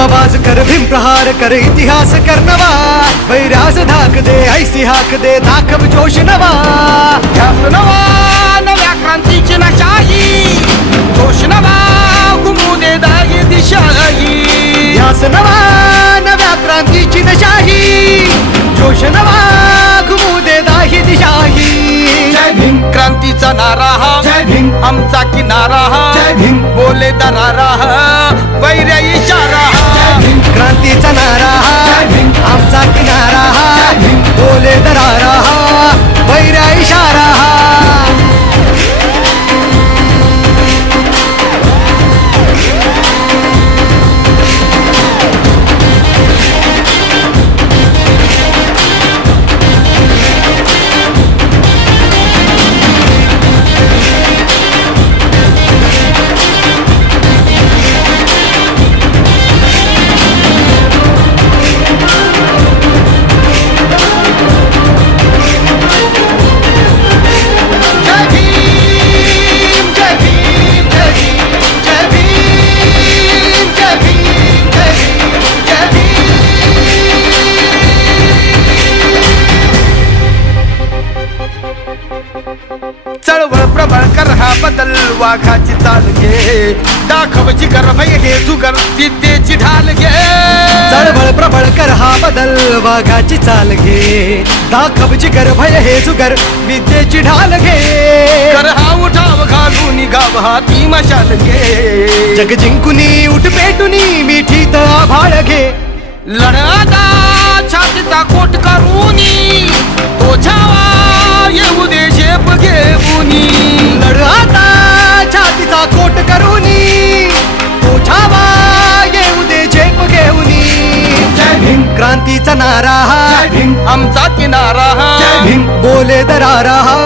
आवाज कर भीम प्रहार कर इतिहास कर नवा वैराज धाक दे ऐसी हाक दे दाखव जोश नवा ध्यास नवा नव्या क्रांतीची नशाही जोश नवा घुमू दे दाही दिशाही ध्यास नवा नव्या क्रांतीची नशाही जोश नवा घुमू दे दाही दिशाही जय भीम क्रांतीचा नारा हा जय भीम आमचा किनारा हा जय भीम बोले दरारा हा वैर्या इशारा हा क्रांतीचा नारा हा आमचा किनारा हा बोले दरारा हा वैरा इशारा हा चळवळ प्रबळ कर हा बदल वाघाची चाल घे दाखवची कर भय हे जुगर विद्येची ढाल घे चळवळ प्रबळ कर हा बदल वाघाची चाल घे दाखव जिगर भय हे जुगर विद्येची ढाल घे कर हा उठाव घालून गाव हाती मशाल घे जग जिंकुनी उठ पेटुनी मिठीत आभाळ घे लढादा छातीचा कोट करूनी तो छावा येऊ दे शेप घेऊनी लढाता छातीचा कोट करूनी तो छावा येऊ दे झेप घेऊनी जय भीम क्रांतीचा नारा हा आमचा किनारा हा बोले दरारा हा